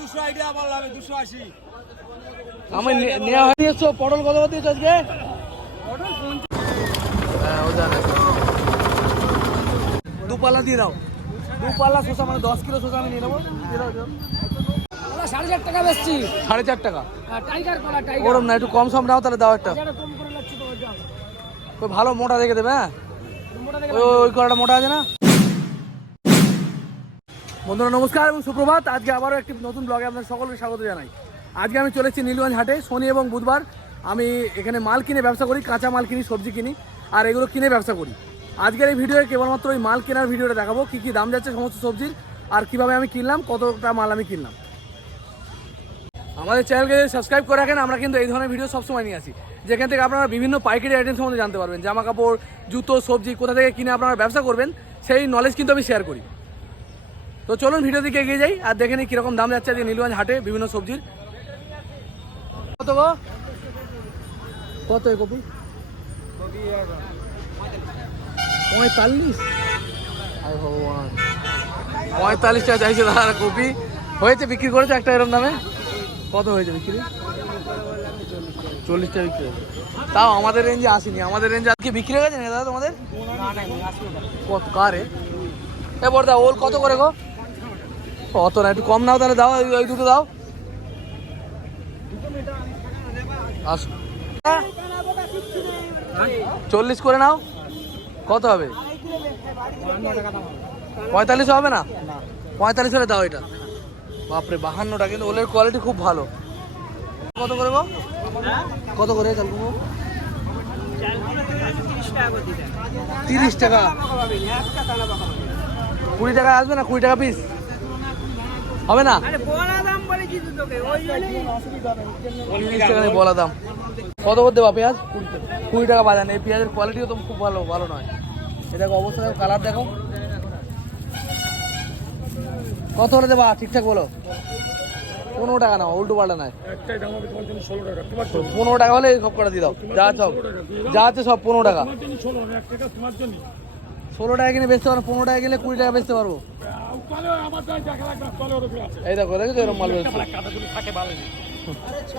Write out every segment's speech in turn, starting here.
দুশো আইডিয়া দুশো আশি। আমি নেওয়া পটল কত দিয়েছ আজকে? হ্যাঁ ও জানে দু পাল্লা দিয়ে দাও। দু পাল্লা শসা মানে দশ কিলো শসা আমি নিয়ে নেব। সাড়ে চার টাকা বেচছি। সাড়ে চার টাকা? টাইগার কলা টাইগার ওরম না একটু কম সম দাও তাহলে দাও একটা। কম করে লাগছে তো ভালো মোটা দেখে দেবে হ্যাঁ? ওই কলাটা মোটা আছে না? বন্ধুরা, নমস্কার এবং সুপ্রভাত। আজকে আবারও একটি নতুন ব্লগে আপনাদের সকলকে স্বাগত জানাই। আজকে আমি চলেছি নীলগঞ্জ হাটে। শনি এবং বুধবার আমি এখানে মাল কিনে ব্যবসা করি, কাঁচা মাল কিনি, সবজি কিনি, আর এগুলো কিনে ব্যবসা করি। আজকের এই ভিডিওয়ে কেবলমাত্র ওই মাল কেনার ভিডিওটা দেখাবো, কী কী দাম যাচ্ছে সমস্ত সবজির, আর কীভাবে আমি কিনলাম, কতটা মাল আমি কিনলাম। আমাদের চ্যানেলকে যদি সাবস্ক্রাইব করে রাখেন, আমরা কিন্তু এই ধরনের ভিডিও সবসময় নিয়ে আসি। যেখান থেকে আপনারা বিভিন্ন পাইকারি আইটেম সম্বন্ধে জানতে পারবেন। জামা কাপড় জুতো, সবজি, কোথা থেকে কিনে আপনারা ব্যবসা করবেন, সেই নলেজ কিন্তু আমি শেয়ার করি। তো চলুন ভিডিও দিকে এগিয়ে যাই আর দেখে নিই কীরকম দাম যাচ্ছে আজকে নীলগঞ্জ হাটে বিভিন্ন সবজির। কত গো? কত কপি? পঁয়তাল্লিশ। ভগবান পঁয়তাল্লিশ টাকা চাইছে দাদা কপি। হয়েছে বিক্রি করেছে একটা এরকম দামে? কত হয়েছে বিক্রি? চল্লিশ টাকা বিক্রি হয়েছে। তাও আমাদের রেঞ্জে আসেনি। আমাদের রেঞ্জে আজকে বিক্রি হয়ে গেছে না দাদা তোমাদের? কত? কারে এ বড়দা ওল কত করে গো? অত না, একটু কম নাও তাহলে, দাও ওই- দুটো দাও। চল্লিশ করে নাও। কত হবে? পঁয়তাল্লিশ হবে না? পঁয়তাল্লিশ হলে দাও এটা। বাপরে, বাহান্নটা, কিন্তু ওলের কোয়ালিটি খুব ভালো। কত করে গো? কত করে চালকু তিরিশ টাকা। কুড়ি টাকা আসবে না? কুড়ি টাকা পিস হবে না? নেই বলা দাম কত করে দেবা পেঁয়াজ? কুড়ি টাকা বাজান এই পেঁয়াজের কোয়ালিটিও তো খুব ভালো ভালো নয়। এটা দেখো অবস্থা কালার দেখো। কত করে দেবা? ঠিকঠাক বলো। পনেরো টাকা নাও উল্টো পাল্টা নয়। পনেরো টাকা হলে সব কটা দিয়ে দাও। যা সব। যা আছে সব পনেরো টাকা। ষোলো টাকা কিনে বেচতে পারব পনেরো টাকা কিনে কুড়ি টাকা বেচতে পারব। এই দেখো দেখো এরকম মাল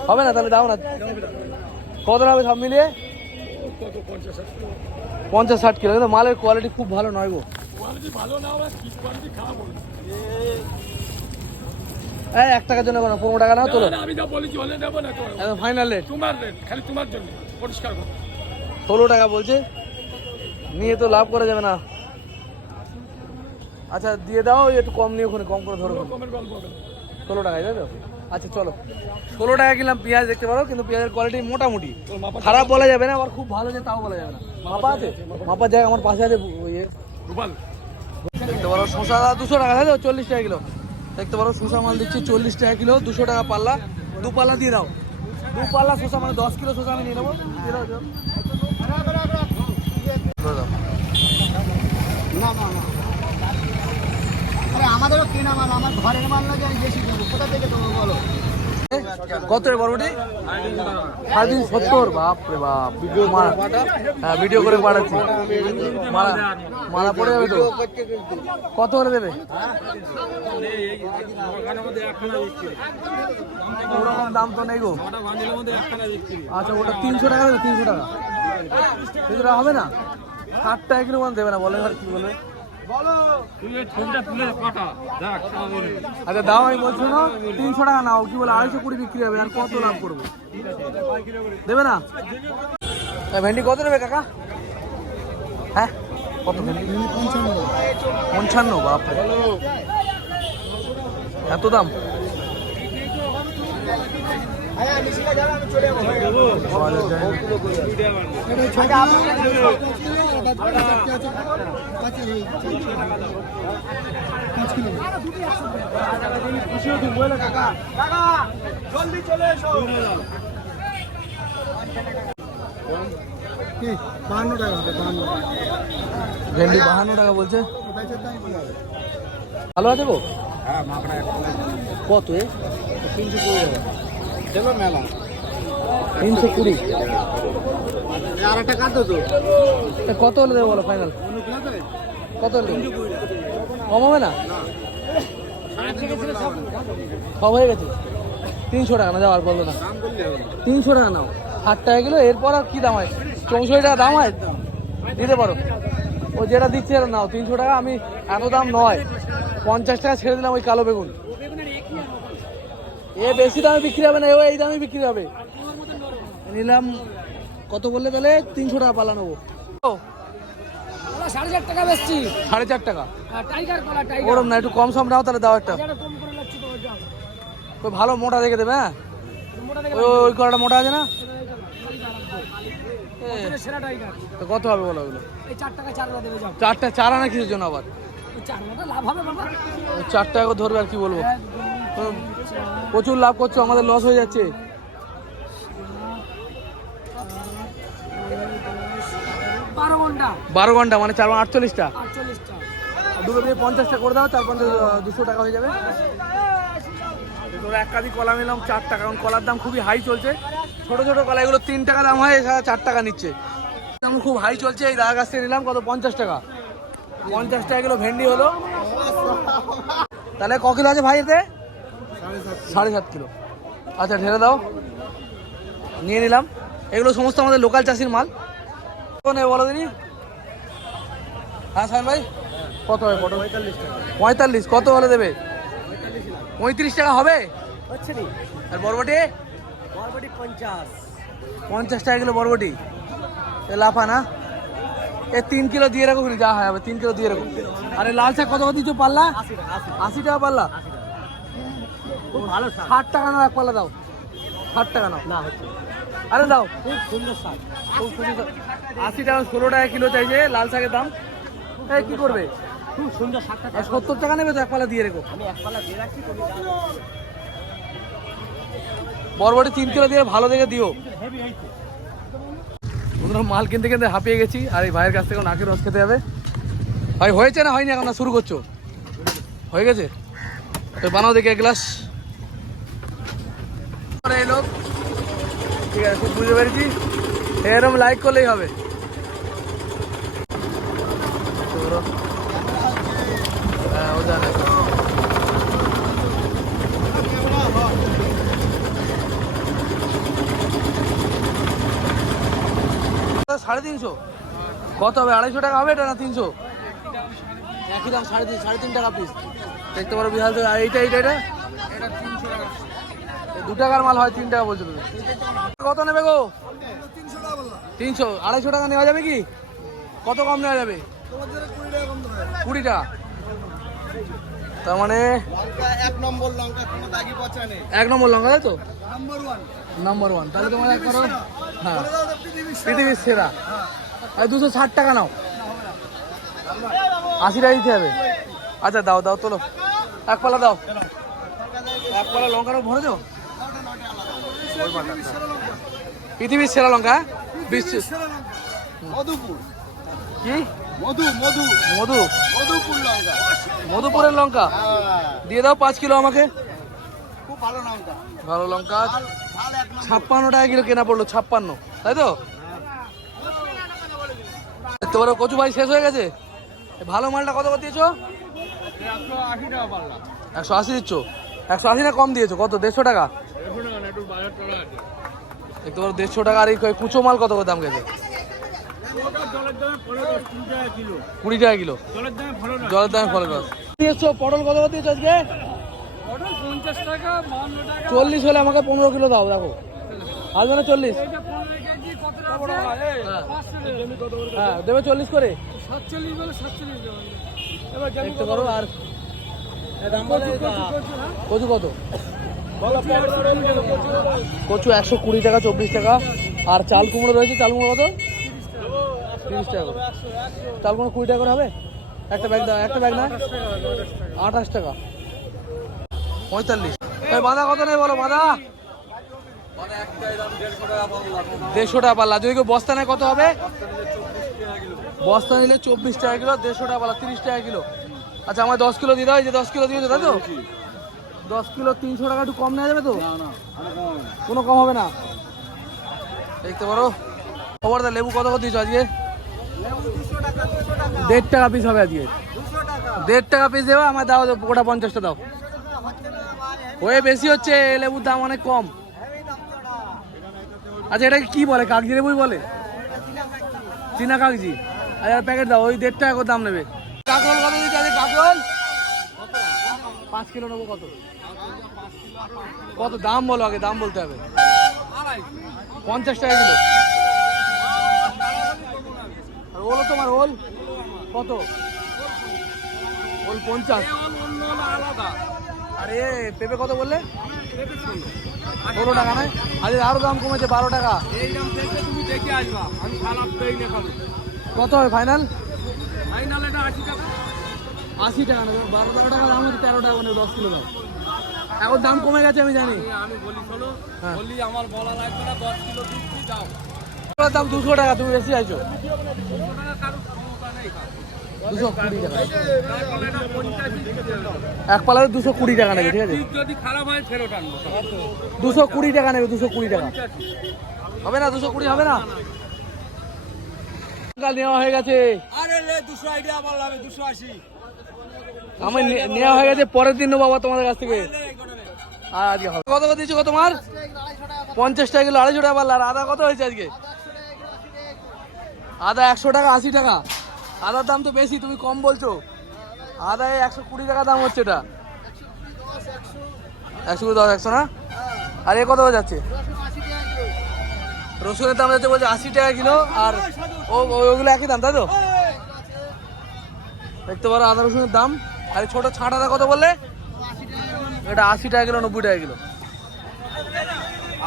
হবে না তাহলে দাও না। কত হবে সব মিলিয়ে? পঞ্চাশ ষাট কিলো। কিন্তু মালের কোয়ালিটি খুব ভালো নয় গো। এই এক টাকার জন্য কোনো পনেরো টাকা নাও তোলো। আমি যা বলেছি হলে দেবো না একদম ফাইনাল রেট তোমার রেট খালি তোমার জন্য। পরিষ্কার ষোলো টাকা বলছে। নিয়ে তো লাভ করা যাবে না। আচ্ছা দিয়ে দাও একটু কম নিয়ে ওখানে কম করে ধরো। ষোলো টাকায় তাই তো? আচ্ছা চলো। ষোলো টাকা কিনলাম পেঁয়াজ দেখতে পারো কিন্তু পেঁয়াজের কোয়ালিটি মোটামুটি। খারাপ বলা যাবে না আবার খুব ভালো যে তাও বলা যাবে না। মাপা আছে? মাপার জায়গা আমার পাশে আছে ইয়ে। রুবাল দেখতে পারো শশা দুশো টাকা তাই তো? চল্লিশ টাকা কিলো। দেখতে পারো শশা মাল দিচ্ছি চল্লিশ টাকা কিলো দুশো টাকা পাল্লা। দু পাল্লা দিয়ে দাও। দু পাল্লা শশা মানে দশ কিলো শশা আমি নিয়ে নেব। দিয়ে দাও দাও। না না না। আমাদেরও কেনা মাল আমার ঘরের মাল না যে আমি বেশি দেবো কোথা থেকে দেবো বলো? কত বাপ হ্যাঁ ভিডিও করে মারা মারা পড়ে তো? কত করে দেবে? ওরকম দাম তো নেই গো। আচ্ছা ওটা তিনশো টাকা দেবে, তিনশো টাকা। হবে না? ষাট টাকা কিলো মানে দেবে না, বলে আর কি বলবে আচ্ছা দাও আমি বলছি না তিনশো টাকা নাও কি বলে আড়াইশো কুড়ি বিক্রি হবে আর কত লাভ করব? দেবে না? ভেন্ডি কত নেবে কাকা? হ্যাঁ? কত ভেন্ডি? পঞ্চান্ন বাপরে। এত দাম? কি? বাহান্ন টাকা হবে বাহান্ন ভেন্ডি বাহান্ন টাকা বলছে। ভালো আছে গো কত এ? তিনশো কুড়ি টাকা মেলা। তিনশো কুড়ি। আর একটা কাঁদো তো। কত হলে দেবো বলো ফাইনাল কত কম হবে না? সব হয়ে গেছে। তিনশো টাকা না যাওয়ার বলল না। তিনশো টাকা নাও। ষাট টাকা কিলো এরপর আর কি দাম হয়? চৌষট্টি টাকা দাম হয়? দিতে পারো। ও যেটা দিচ্ছে সেটা নাও। তিনশো টাকা আমি এত দাম নয়। পঞ্চাশ টাকা ছেড়ে দিলাম ওই কালো বেগুন। এ বেশি দামে বিক্রি হবে না এ এই দামে বিক্রি হবে। নিলাম কত বললে তাহলে? তিনশো টাকা পালা নেব। ও, সাড়ে চার টাকা বেচছি। সাড়ে চার টাকা? টাইগার কলা টাইগার ওরম না একটু কম সম নাও তাহলে দাও একটা। ওই ভালো মোটা দেখে দেবে হ্যাঁ? ওই কলাটা মোটা আছে না? তো কত হবে বলো ওগুলো? চারটা চার আনা কিসের জন্য আবার? চার টাকা ধরবে আর কি বলব? প্রচুর লাভ করছ আমাদের লস হয়ে যাচ্ছে। বারো ঘণ্টা। বারো ঘণ্টা মানে চার আটচল্লিশটা? আটচল্লিশটা। দুটো দিয়ে পঞ্চাশটা করে দাও চার পঞ্চাশ দুশো টাকা হয়ে যাবে। তোরা এক কাদি কলা নিলাম চার টাকা। কারণ কলার দাম খুবই হাই চলছে। ছোট ছোট কলা এগুলো তিন টাকা দাম হয় এছাড়া চার টাকা নিচ্ছে। দাম খুব হাই চলছে এই দাদা কাছ থেকে নিলাম কত? পঞ্চাশ টাকা। পঞ্চাশ টাকা কিলো ভেন্ডি হলো। তাহলে ক কিলো আছে ভাই এতে? সাড়ে সাত কিলো। আচ্ছা ঢেলে দাও। নিয়ে নিলাম। এগুলো সমস্ত আমাদের লোকাল চাষির মাল। বলো দিনি? হ্যাঁ সাইন ভাই? কত হবে পটল? পঁয়তাল্লিশ কত হলে দেবে? পঁয়ত্রিশ টাকা হবে? আর বরবটি? বরবটি পঞ্চাশ। পঞ্চাশ টাকা কিলো বরবটি। এ লাফা না। এ তিন কিলো দিয়ে রাখো যা হয় হবে তিন কিলো দিয়ে রাখো। আরে লাল শাক কত কত পাল্লা? আশি টাকা পাল্লা? ভালো ষাট টাকা নাও এক পাল্লা দাও। ষাট টাকা নাও। না। আরে দাও। খুব সুন্দর শাক। খুব সুন্দর। আশি টাকা ষোলো টাকা কিলো চাইছে লাল শাকের দাম। এই কি করবে? খুব সুন্দর শাকটা সত্তর টাকা নেবে তো এক পাল্লা দিয়ে রেখো। আমি এক পালা দিয়ে রাখছি বরবটি তিন কিলো দিয়ে ভালো দেখে দিও। বন্ধুরা মাল কিনতে কিনতে হাঁপিয়ে গেছি আর এই ভাইয়ের কাছ থেকে নাকের রস খেতে হবে ভাই হয়েছে না হয়নি এখন? না শুরু করছ? হয়ে গেছে? তো বানাও দেখি এক গ্লাস। এই লোক। ঠিক আছে খুব বুঝতে পেরেছি। এরকম লাইক করলেই হবে। হ্যাঁ ও জানে সাড়ে তিনশো। কত হবে? আড়াইশো টাকা হবে এটা না তিনশো? একই দাম সাড়ে তিন সাড়ে তিন টাকা পিস দেখতে পারো বিহাল থেকে আর এইটা এইটা এটা দু টাকার মাল হয় তিন টাকা বলছো তুমি। কত নেবে গো? তিনশো। আড়াইশো টাকা নেওয়া যাবে কি? কত কম নেওয়া যাবে? কুড়ি টাকা তার মানে এক নম্বর লঙ্কা এক নম্বর লঙ্কা তাই তো? নাম্বার ওয়ান তাহলে তোমার এক করো হ্যাঁ। পৃথিবীর সেরা। আর দুশো ষাট টাকা নাও। আশি টাকা দিতে হবে। আচ্ছা দাও দাও, তোলো। এক পালা দাও। এক পালা লঙ্কারও ভরে দাও পৃথিবীর সেরা লঙ্কা হ্যাঁ? বিশ্ব মধুপুর কি? মধু মধু। মধু? মধুপুর লঙ্কা। মধুপুরের লঙ্কা? হ্যাঁ, দিয়ে দাও পাঁচ কিলো আমাকে। খুব ভালো লঙ্কা। ভালো লঙ্কা। ছাপ্পান্ন টাকা কিলো কেনা পড়ল ছাপ্পান্ন। তাই তো? পারো কচু ভাই শেষ হয়ে গেছে? ভালো মালটা কত করে দিয়েছ? টাকা একশো আশি দিচ্ছ? একশো আশি না কম দিয়েছ? কত? দেড়শো টাকা? দেখতে পারো দেড়শো টাকা আর এই কুচো মাল কত করে দাম গেছে? কুড়ি টাকা কিলো। জলের দামে ফলের রস দিয়েছ পটল কত করে দিয়েছ আজকে? চল্লিশ হলে আমাকে পনেরো কিলো দাও, দেখো। আসবে না চল্লিশ। কত হ্যাঁ। কত দেবে চল্লিশ করে? দেখতে পারো কচু কত? কচু একশো কুড়ি টাকা, চব্বিশ টাকা। আর চাল কুমড়ো রয়েছে, চাল কুমড়ো কত? তিরিশ টাকা করে। চাল কুমড়ো কুড়ি টাকা করে হবে? একটা ব্যাগ দাও, একটা ব্যাগ না? আঠাশ টাকা। পঁয়তাল্লিশ। এই বাঁধা কত নেই বলো, বাঁধা? দেড়শো টাকা পাল্লা। যদি কেউ বস্তা নেয় কত হবে? বস্তা নিলে চব্বিশ টাকা কিলো, দেড়শো টাকা পাল্লা, তিরিশ টাকা কিলো। আচ্ছা আমার দশ কিলো দাও, এই যে দশ কিলো দিয়েছ, তাই তো? দশ কিলো তিনশো টাকা একটু কম নেওয়া যাবে তো? কোনো কম হবে না। দেখতে পারো। খবর দা লেবু কত করে দিয়েছ আজকে? দেড় টাকা পিস হবে আজকে। দেড় টাকা পিস দেবে আমার দাও গোটা পঞ্চাশটা দাও। হয়ে বেশি হচ্ছে লেবুর দাম অনেক কম। আচ্ছা এটাকে কি বলে কাগজি লেবুই বলে? চীনা কাগজি। আচ্ছা প্যাকেট দাও ওই দেড় টাকা করে দাম নেবে। কাকরোল কত দিচ্ছে আজকে কাকরোল? পাঁচ কিলো নেব কত? কত? দাম বলো আগে দাম বলতে হবে। পঞ্চাশ টাকা কিলো। আর তোমার ওল? কত? ওল পঞ্চাশ। আরে পেঁপে কত বললে? ষোলো টাকা নয়? আজকে আরও দাম কমেছে বারো টাকা। তুমি দেখে আসবা আমি খারাপ না কত হবে ফাইনাল? ফাইনাল এটা আশি টাকা। আশি টাকা নেবে বারো তেরো টাকা দাম হচ্ছে তেরো টাকা নেবে দশ কিলো দাম। এখন দাম কমে গেছে আমি জানি। আমি বলি শোনো হ্যাঁ। বলি আমার বলা লাগবে না দশ কিলো দিচ্ছি যাও দাম দুশো টাকা তুমি বেশি আইছো। টাকা দুশো কুড়ি টাকা। এক পালারে দুশো কুড়ি টাকা নেবে ঠিক আছে? যদি খারাপ হয় ফেরত আনব। দুশো কুড়ি টাকা নেবে দুশো কুড়ি টাকা। হবে না দুশো কুড়ি হবে না? নেওয়া হয়ে গেছে। আমি নেওয়া হয়ে গেছে পরের দিন নেব বাবা তোমাদের কাছ থেকে। আর আজকে হবে। কত দিয়েছ গো তোমার? পঞ্চাশ টাকা কিলো আড়াইশো টাকা পারলে। আদা কত হয়েছে আজকে? আদা একশো টাকা আশি টাকা। আদার দাম তো বেশি, তুমি কম বলছো। আদা একশো কুড়ি টাকা দাম হচ্ছে এটা। একশো কুড়ি দশ, একশো না? আর এ কত যাচ্ছে? রসুনের দাম যাচ্ছে বলছে আশি টাকা কিলো, আর ও ওগুলো একই দাম, তাই তো? দেখতে পারো আদা, রসুনের দাম। আর ছোট ছাঁট আদা কত বললে? এটা আশি টাকা কিলো, নব্বই টাকা কিলো।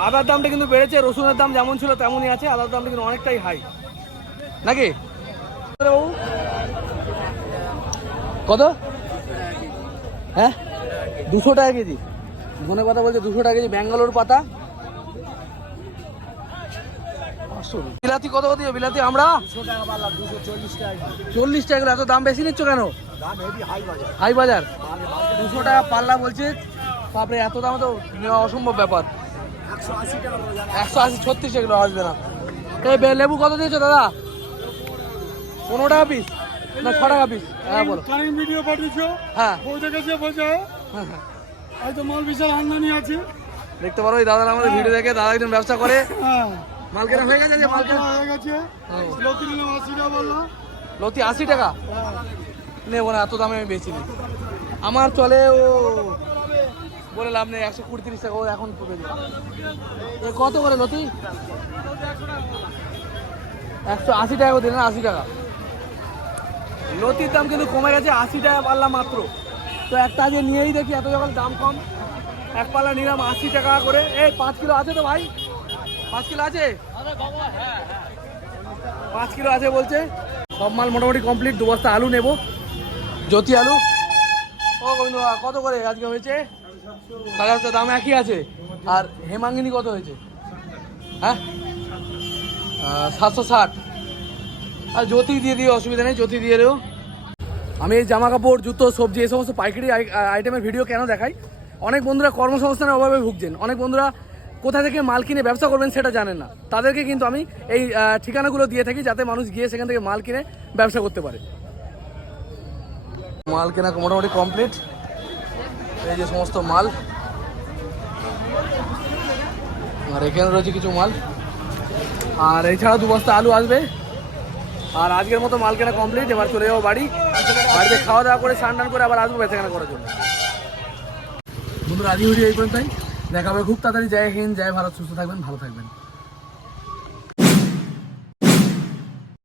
আদার দামটা কিন্তু বেড়েছে, রসুনের দাম যেমন ছিল তেমনই আছে, আদার দামটা কিন্তু অনেকটাই হাই নাকি? কত? হ্যাঁ? দুশো টাকা কেজি। ধনে পাতা বলছে দুশো টাকা কেজি ব্যাঙ্গালোর পাতা। বিলাতি কত কত বিলাতি আমরা? টাকা চল্লিশ টাকা এত দাম বেশি নিচ্ছ কেন? হাই বাজার। দুশো টাকা পাল্লা বলছে। তারপরে এত দাম তো নেওয়া অসম্ভব ব্যাপার। একশো আশি টাকা ছত্রিশ কিলো আসবে না। এই লেবু কত দিয়েছ দাদা? পনেরো টাকা পিস না ছ টাকা পিস হ্যাঁ বলো। কারেন্ট ভিডিও পাঠিয়েছো? হ্যাঁ। বই দেখেছে বলছে হ্যাঁ, হ্যাঁ। হয়তো মাল বিশাল আমদানি আছে। দেখতে পারো ওই দাদা আমাদের ভিডিও দেখে দাদা একজন ব্যবসা করে। হ্যাঁ। মাল কেনা হয়ে গেছে মাল কেনা? হয়ে গেছে। লতির নাম আশি টাকা বললাম লতি আশি টাকা? নেব না এত দামে আমি বেশি নি। আমার চলে ও বলে লাভ নেই একশো কুড়ি তিরিশ টাকা ও এখন কত করে লতি? একশো আশি টাকা দিলেন আশি টাকা। লতির দাম কিন্তু কমে গেছে, আশি টাকা পাল্লা মাত্র। তো একটা আজকে নিয়েই দেখি, এত যখন দাম কম, এক পাল্লা নিলাম আশি টাকা করে। এই, পাঁচ কিলো আছে তো ভাই? পাঁচ কিলো আছে? পাঁচ কিলো আছে বলছে। সব মাল মোটামুটি কমপ্লিট দু বস্তা আলু নেব। জ্যোতি আলু। ও গোবিন্দ কত করে আজকে হয়েছে? সাড়ে সাতশো, দাম একই আছে। আর হেমাঙ্গিনী কত হয়েছে? হ্যাঁ? সাতশো ষাট। আর জ্যোতি দিয়ে দিও, অসুবিধা নেই, জ্যোতি দিয়ে দিও। আমি এই জামা কাপড় জুতো, সবজি, এই সমস্ত পাইকারি আইটেমের ভিডিও কেন দেখাই? অনেক বন্ধুরা কর্মসংস্থানের অভাবে ভুগছেন। অনেক বন্ধুরা কোথা থেকে মাল কিনে ব্যবসা করবেন সেটা জানেন না। তাদেরকে কিন্তু আমি এই ঠিকানাগুলো দিয়ে থাকি যাতে মানুষ গিয়ে সেখান থেকে মাল কিনে ব্যবসা করতে পারে। মাল কেনা মোটামুটি কমপ্লিট। এই যে সমস্ত মাল। আর এখানে রয়েছে কিছু মাল। আর এছাড়া দু বস্তা আলু আসবে। আর আজকের মতো মাল কেনা কমপ্লিট এবার চলে যাব বাড়ি। বাড়িতে খাওয়া দাওয়া করে, স্নান টান করে আবার আসব বেচাকেনা করার জন্য। বন্ধুরা আজকে ভিডিও এই পর্যন্তই। দেখা হবে খুব তাড়াতাড়ি। জয় হিন্দ, জয় ভারত। সুস্থ থাকবেন, ভালো থাকবেন।